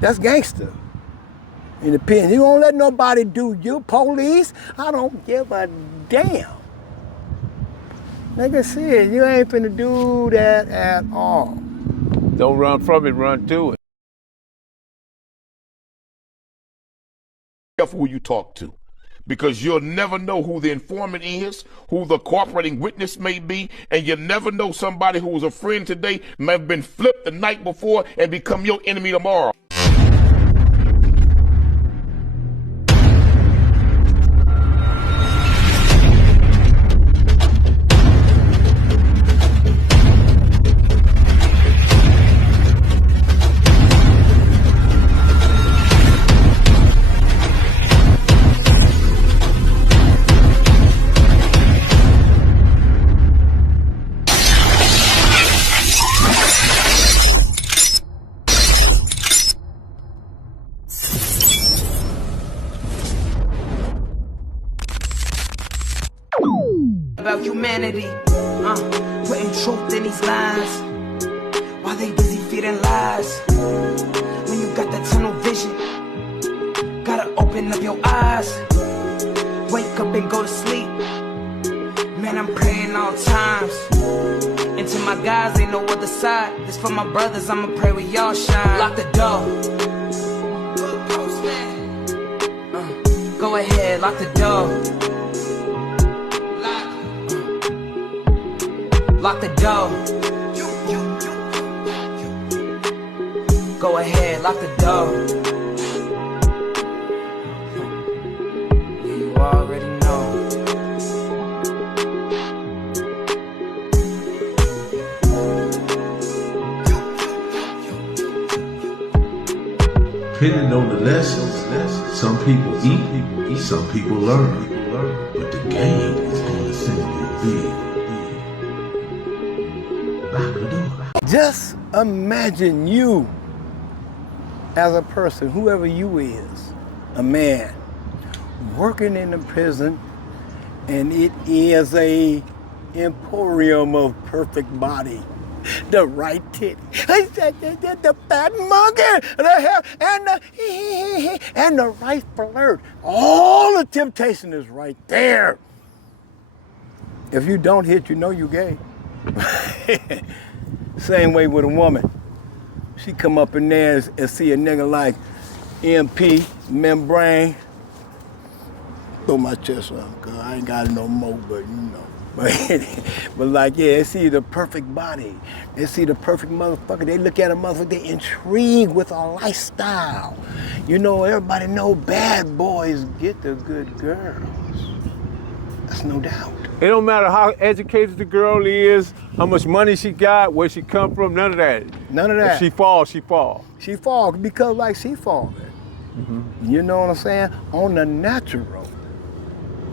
That's gangster. In the pen, you won't let nobody do you, police. I don't give a damn. Nigga said, you ain't finna do that at all. Don't run from it, run to it. Careful who you talk to, because you'll never know who the informant is, who the cooperating witness may be, and you never know somebody who was a friend today may have been flipped the night before and become your enemy tomorrow. About humanity, putting truth in these lies, while they busy feeding lies. When you got that tunnel vision, gotta open up your eyes. Wake up and go to sleep. Man, I'm praying all times. And to my guys, ain't no other side. This for my brothers, I'ma pray with y'all shine. Lock the door. Go ahead, lock the door. Lock the door. Go ahead, lock the door. Yeah, you already know. Depending on the lessons, some people eat, some people learn. But the game is gonna send you big. Just imagine you as a person, whoever you is, a man, working in a prison, and it is a emporium of perfect body. The right titty, the fat monkey, the hair, and the right flirt. All the temptation is right there. If you don't hit, you know you gay. Same way with a woman. She come up in there and see a nigga like MP, membrane. Throw my chest up, cause I ain't got it no more, but you know. But like, yeah, they see the perfect body. They see the perfect motherfucker. They look at a motherfucker, they intrigued with our lifestyle. You know, everybody know bad boys get the good girls. That's no doubt. It don't matter how educated the girl is, how much money she got, where she come from, none of that. None of that. If she fall, she fall. She fall because like she falling. Mm-hmm. You know what I'm saying? On the natural.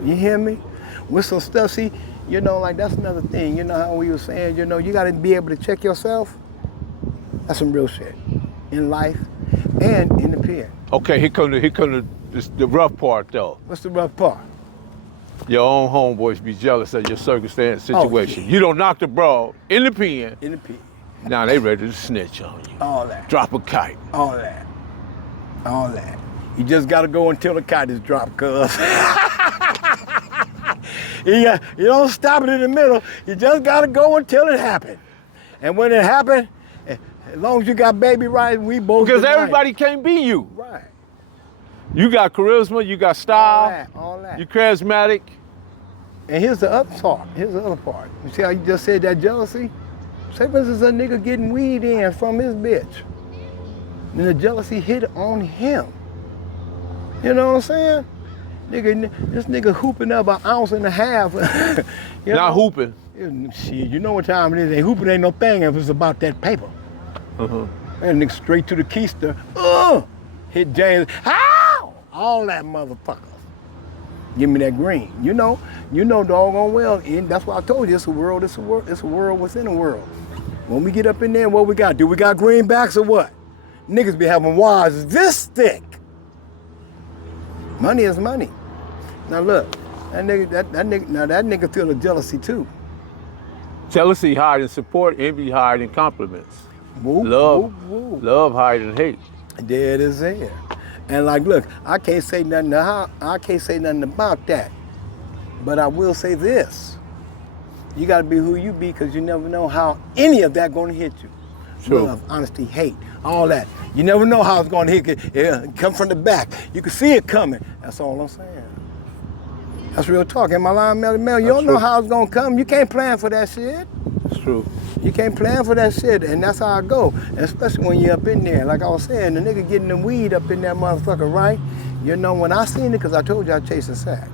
You hear me? With some stuff, see, you know, like that's another thing. You know how we were saying, you know, you gotta be able to check yourself. That's some real shit. In life and in the pen. Okay, here come the rough part though. What's the rough part? Your own homeboys be jealous of your circumstance situation. Oh, yeah. You don't knock the broad in the pen. In the pen. Now they ready to snitch on you. All that. Drop a kite. All that. All that. You just gotta go until the kite is dropped, cuz. You don't stop it in the middle. You just gotta go until it happens. And when it happens, as long as you got baby right, we both. Because everybody can't be you. Right. You got charisma, you got style. All that. You charismatic. And here's the other part. Here's the other part. You see how you just said that jealousy? Say for instance, a nigga getting weed in from his bitch. And the jealousy hit on him. You know what I'm saying? This nigga hooping up an ounce and a half. You Not know? hooping. Shit, you know what time it is. Ain't hooping ain't no thing if it's about that paper. And nigga straight to the keister. Hit James. Ow! All that motherfucker. Give me that green. You know doggone well. And that's why I told you it's a world within a world. When we get up in there, what we got? Do we got greenbacks or what? Niggas be having wads this thick. Money is money. Now look, that nigga feel the jealousy too. Jealousy higher than support, envy higher than compliments. Woo, love, woo, woo. Love higher than hate. There it is there. And like, look, I can't say nothing about that. But I will say this. You gotta be who you be, because you never know how any of that gonna hit you. True. Love, honesty, hate, all that. You never know how it's gonna hit you. It come from the back. You can see it coming. That's all I'm saying. That's real talk. Am I lying, Melly Mel? You don't know how it's gonna come. You can't plan for that shit. It's true. You can't plan for that shit, and that's how I go. And especially when you're up in there. Like I was saying, the nigga getting the weed up in that motherfucker, right? You know, when I seen it, because I told you I chased a sack.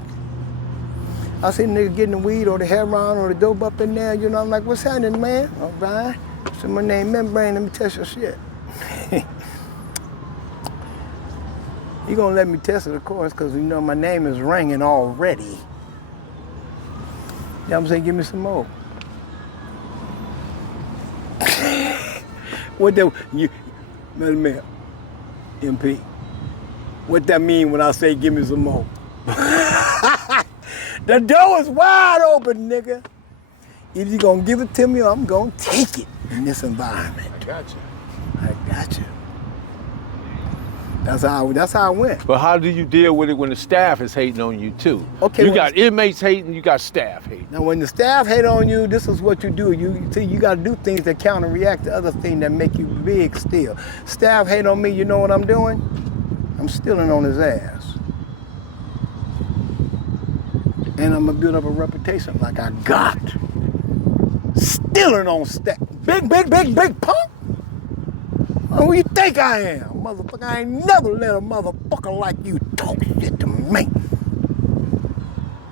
I seen the nigga getting the weed or the heroin or the dope up in there, you know, I'm like, what's happening, man? All right. So my name Membrane, let me test your shit. You gonna let me test it, of course, because you know my name is ringing already. You know what I'm saying? Give me some more. What the, MP, what that mean when I say give me some more? The door is wide open, nigga. Either you gonna give it to me or I'm gonna take it in this environment. I got you. I got you. That's how it went. But how do you deal with it when the staff is hating on you too? Okay, you got inmates hating, you got staff hating. Now when the staff hate on you, this is what you do. You gotta do things that counter react to other things that make you big still. Staff hate on me, you know what I'm doing? I'm stealing on his ass. And I'm gonna build up a reputation like I got. Stealing on staff. Big punk. Who you think I am? Motherfucker, I ain't never let a motherfucker like you talk shit to me.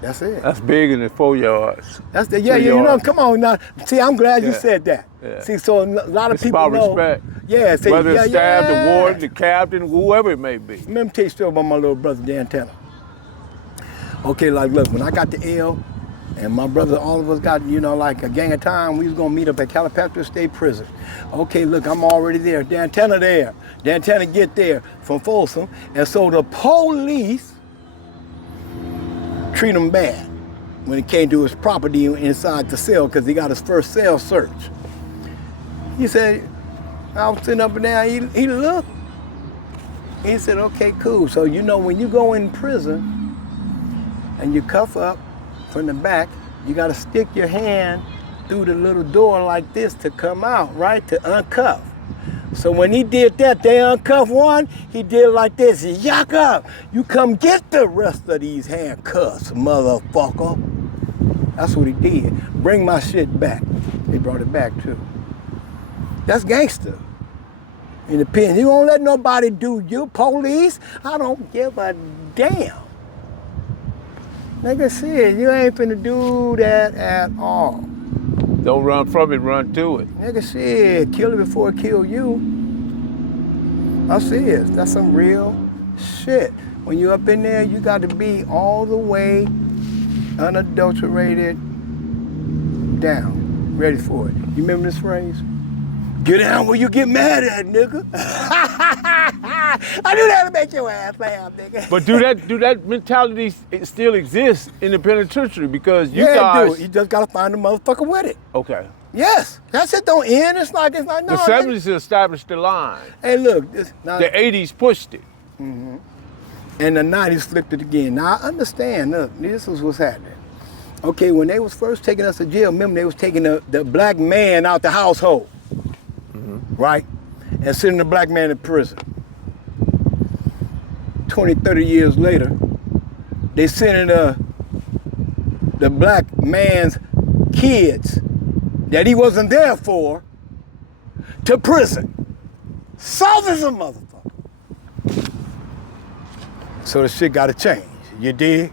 That's it. That's bigger than 4 yards. That's the, yeah, you know, come on now. See, I'm glad you said that. Yeah. See, so a lot of It's people about know. respect. Yeah, see, Whether it's staff, the yeah. warden, the captain, whoever it may be. Let me tell you a story about my little brother, Dan Tanner. Okay, like, look, when I got the L, and my brother, all of us got, you know, like a gang of time, we was gonna meet up at Calipatria State Prison. Okay, look, I'm already there. Dan Tanner there. Dan Tanner get there from Folsom. And so the police treat him bad when it came to his property inside the cell, because he got his first cell search. He said, I was sitting up and down, he looked. He said, okay, cool. So you know when you go in prison and you cuff up from the back, you gotta stick your hand through the little door like this to come out, right? To uncuff. So when he did that, they uncuffed one, he did like this, yuck up. You come get the rest of these handcuffs, motherfucker. That's what he did. Bring my shit back. They brought it back too. That's gangster. In the pen, you won't let nobody do you, police. I don't give a damn. Nigga said, you ain't finna do that at all. Don't run from it, run to it. Nigga said, kill it before it kill you. I said, that's some real shit. When you up in there, you got to be all the way unadulterated down, ready for it. You remember this phrase? Get down where you get mad at, nigga. I knew that would make your ass laugh, nigga. But do that mentality still exist in the penitentiary? Because you yeah, guys... do. You just gotta find the motherfucker with it. Okay. Yes, that shit don't end. It's like no. The 70s established the line. Hey, look. The 80s pushed it. Mm-hmm. And the 90s flipped it again. Now, I understand. Look, this is what's happening. Okay, when they was first taking us to jail, remember they was taking the black man out the household. Right? And sending the black man in prison. 20, 30 years later, they sending the black man's kids that he wasn't there for to prison. Soft as a motherfucker. So the shit gotta change. You dig?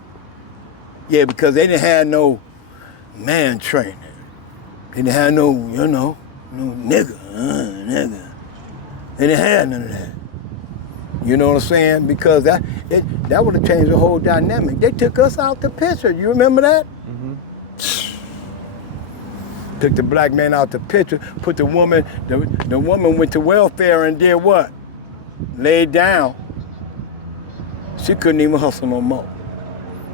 Yeah, because they didn't have no man training. They didn't have no, you know, no nigga. They didn't have none of that. You know what I'm saying? Because that would have changed the whole dynamic. They took us out the picture. You remember that? Mm-hmm. Took the black man out the picture, put the woman went to welfare and did what? Laid down. She couldn't even hustle no more.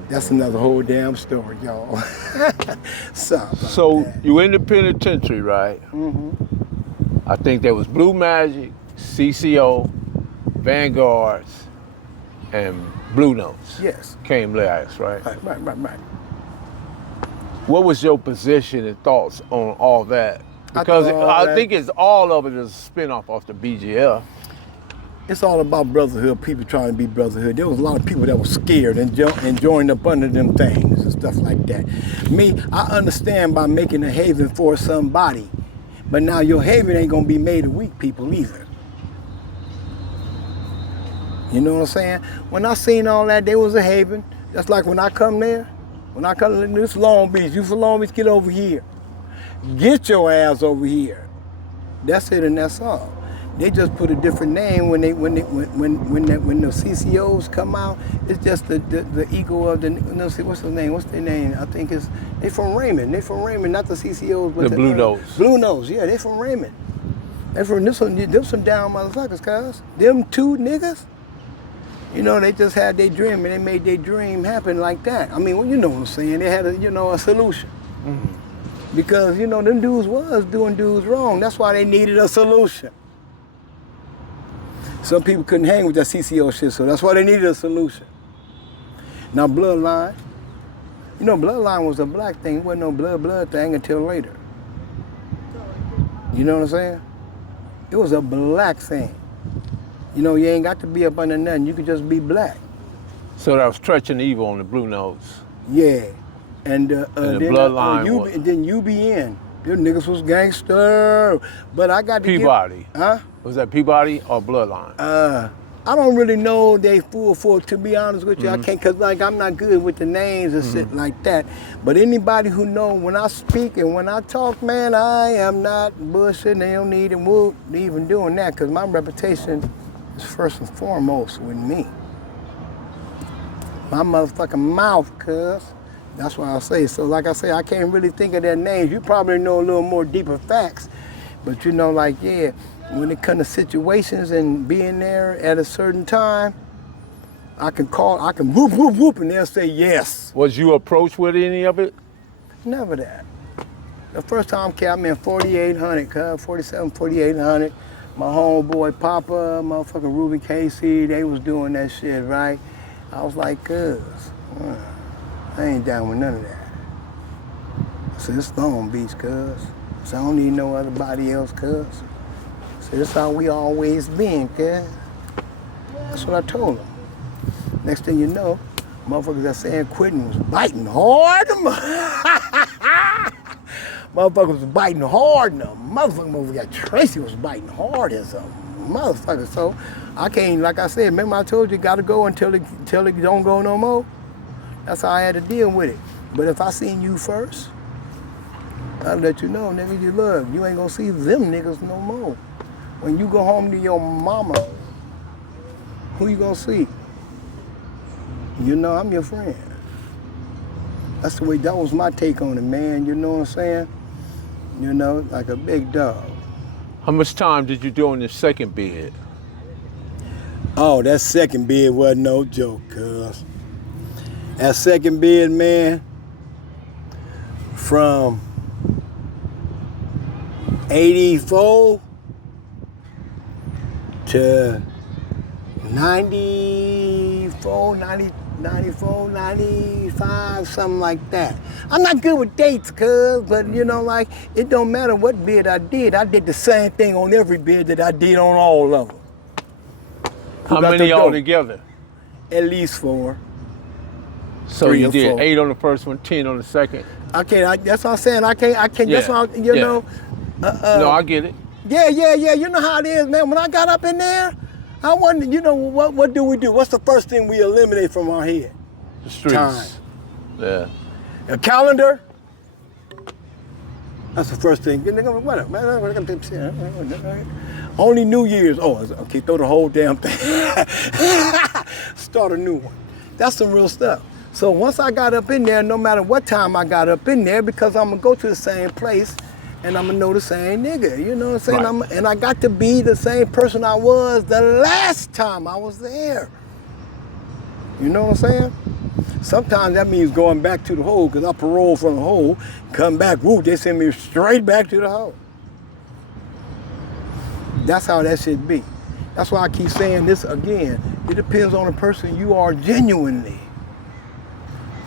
That's another whole damn story, y'all. So you in the penitentiary, right? Mm-hmm. I think there was Blue Magic, CCO, Vanguards and Blue Notes Yes. came last, right? Right. What was your position and thoughts on all that? Because I think it's all of it is a spinoff off the BGL. It's all about brotherhood, people trying to be brotherhood. There was a lot of people that were scared and joined up under them things and stuff like that. Me, I understand by making a haven for somebody, but now your haven ain't gonna be made of weak people either. You know what I'm saying? When I seen all that, there was a haven. That's like when I come there, when I come to this Long Beach, you from Long Beach, get over here. Get your ass over here. That's it and that's all. They just put a different name when the CCOs come out. It's just the ego of the, no, see, what's his name? What's their name? I think they from Raymond. They from Raymond, not the CCOs, but the Blue Notes. Blue Notes, yeah, they from Raymond. They from them some down motherfuckers, cuz. Them two niggas, you know, they just had their dream and they made their dream happen like that. I mean, well, you know what I'm saying? They had a solution. Mm-hmm. Because, you know, them dudes was doing dudes wrong. That's why they needed a solution. Some people couldn't hang with that CCO shit, so that's why they needed a solution. Now, bloodline, you know, bloodline was a black thing. It wasn't no blood thing until later. You know what I'm saying? It was a black thing. You know, you ain't got to be up under nothing. You could just be black. So that was Treach and Evil on the Blue Notes. Yeah. And the then bloodline and then UBN. Them niggas was gangster. But I got to Peabody. Huh? Was that Peabody or Bloodline? I don't really know they full for, to be honest with you. Mm-hmm. I can't, cause like I'm not good with the names and shit like that. But anybody who know when I speak and when I talk, man, I am not bullshitting. They don't need even doing that, cause my reputation is first and foremost with me. My motherfucking mouth, cuz. That's why I say. So like I say, I can't really think of their names. You probably know a little more deeper facts. But you know, like, yeah, when it comes to situations and being there at a certain time, I can whoop, whoop, whoop, and they'll say yes. Was you approached with any of it? Never that. The first time I'm in 4800, 47, 4800. My homeboy Papa, motherfucking Ruby Casey, they was doing that shit, right? I was like, cuz, I ain't down with none of that. I said, it's Long Beach, cuz. So I don't need no other body else, cuz. So this how we always been, cuz. That's what I told them. Next thing you know, motherfuckers that saying quitting was biting hard. Motherfuckers was biting hard. And the motherfucker got Tracy was biting hard as a motherfucker. So I can't, like I said, remember I told you, gotta go until it don't go no more. That's how I had to deal with it. But if I seen you first, I'll let you know, nigga, you love. You ain't gonna see them niggas no more. When you go home to your mama, who you gonna see? You know, I'm your friend. That's the way, that was my take on it, man. You know what I'm saying? You know, like a big dog. How much time did you do on your second bid? Oh, that second bid wasn't no joke, cuz. That second bid, man, from 84 to 94, 95, something like that. I'm not good with dates, cuz, but you know, like, it don't matter what bid I did the same thing on every bid that I did on all of them. How many altogether? At least 4. So 3 you or did 4. 8 on the first one, 10 on the second? That's what I'm saying. I can't, Yeah. that's what you know. No, I get it. Yeah. You know how it is, man. When I got up in there, I wondered, you know, what do we do? What's the first thing we eliminate from our head? The streets. Time. Yeah. A calendar. That's the first thing. Only New Year's. Oh, okay, throw the whole damn thing. Start a new one. That's some real stuff. So once I got up in there, no matter what time I got up in there, because I'm gonna go to the same place and I'm gonna know the same nigga, you know what I'm saying? Right. And I got to be the same person I was the last time I was there. You know what I'm saying? Sometimes that means going back to the hole, because I paroled from the hole, come back, woo, they send me straight back to the hole. That's how that should be. That's why I keep saying this again. It depends on the person you are genuinely.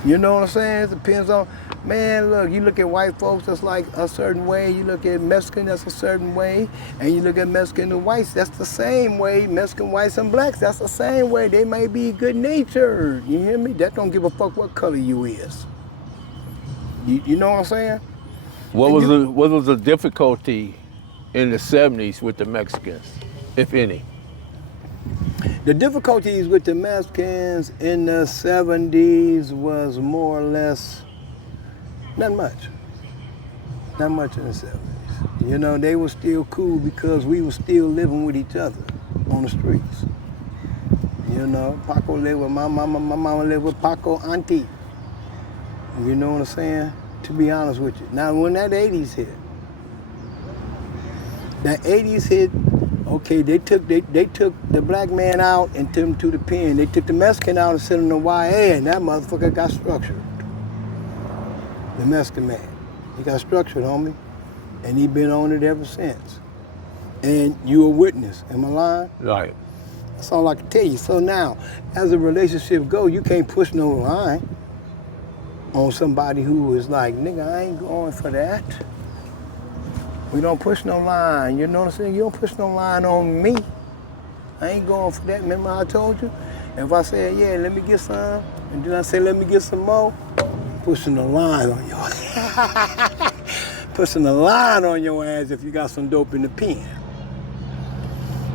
You know what I'm saying? It depends on, man, look, you look at white folks, that's like a certain way. You look at Mexican, that's a certain way. And you look at Mexican and whites, that's the same way. Mexican, whites, and blacks, that's the same way. They may be good natured. You hear me? That don't give a fuck what color you is. You know what I'm saying? What was the difficulty in the 70s with the Mexicans, if any? The difficulties with the Mexicans in the 70s was more or less, not much. Not much in the 70s. You know, they were still cool because we were still living with each other on the streets. You know, Paco lived with my mama lived with Paco auntie. You know what I'm saying? To be honest with you. Now, when that 80s hit, okay, they took the black man out and took him to the pen. They took the Mexican out and sent him to YA, and that motherfucker got structured. The Mexican man. He got structured, homie. And he been on it ever since. And you a witness. Am I lying? Right. That's all I can tell you. So now, as a relationship go, you can't push no line on somebody who is like, nigga, I ain't going for that. We don't push no line, you know what I'm saying? You don't push no line on me. I ain't going for that. Remember how I told you? If I said, yeah, let me get some, and then I say, let me get some more, pushing the line on your ass. Pushing the line on your ass if you got some dope in the pen.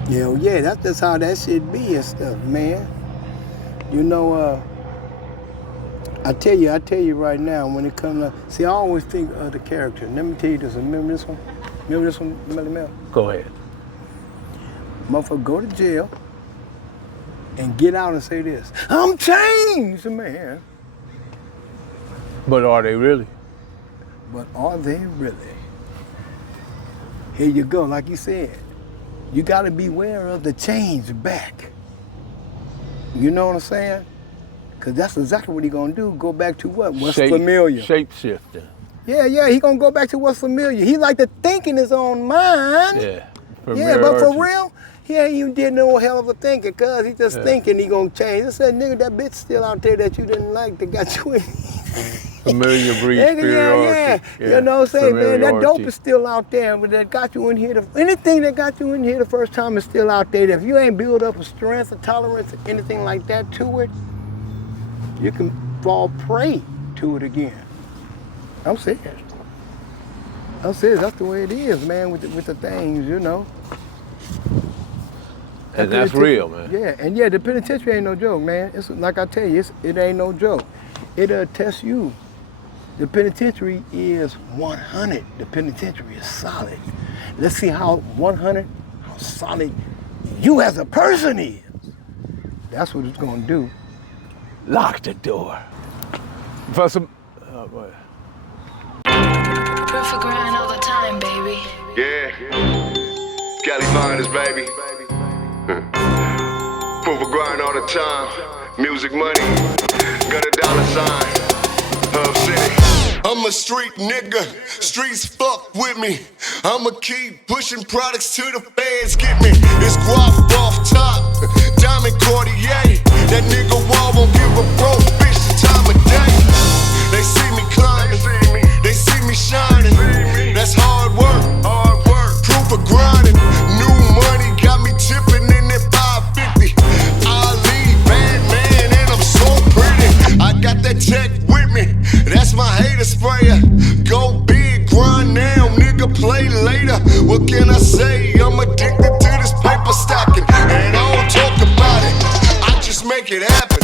You know, yeah, that's just how that shit be and stuff, man. You know, I tell you right now, when it comes to, see, I always think of the character. Let me tell you this, remember this one? Remember this one, Melly Mel? Go ahead. Motherfucker go to jail and get out and say this, I'm changed, man. But are they really? But are they really? Here you go, like you said. You gotta beware of the change back. You know what I'm saying? Because that's exactly what he gonna do. Go back to what? What's familiar. Shape shifting. Yeah, he gonna go back to what's familiar. He like to think in his own mind. Yeah. Yeah, but for real, he ain't even did no hell of a thinking, cuz he just thinking he gonna change. I said, nigga, that bitch still out there that you didn't like that got you in. Familiar breed superiority. Yeah. You know what I'm saying, man? That dope is still out there, but that got you in here. Anything that got you in here the first time is still out there. If you ain't built up a strength, a tolerance, or anything like that to it, you can fall prey to it again. I'm serious. That's the way it is, man, with the things, you know. And that's real, man. Yeah, and yeah, the penitentiary ain't no joke, man. It's like I tell you, it ain't no joke. It'll test you. The penitentiary is 100. The penitentiary is solid. Let's see how 100, how solid you as a person is. That's what it's gonna do. Lock the door. For some, Perfect grind all the time, baby. Yeah. Cali Finders, baby. Proof of grind all the time. Music money. Got a dollar sign. Hub City. I'm a street nigga. Streets fuck with me. I'ma keep pushing products till the fans get me. It's guap off top. Diamond Cartier. That nigga wall won't give a broke bitch the time of day. They see me climbing. They see me shining. That's hard work. Proof of grinding. New money got me tipping in that 550. Ali, bad man, and I'm so pretty. I got that tech with me. That's my hater sprayer. Go big, grind now, nigga, play later. What can I say? I'm addicted to this paper stacking. And I don't talk about it. I just make it happen.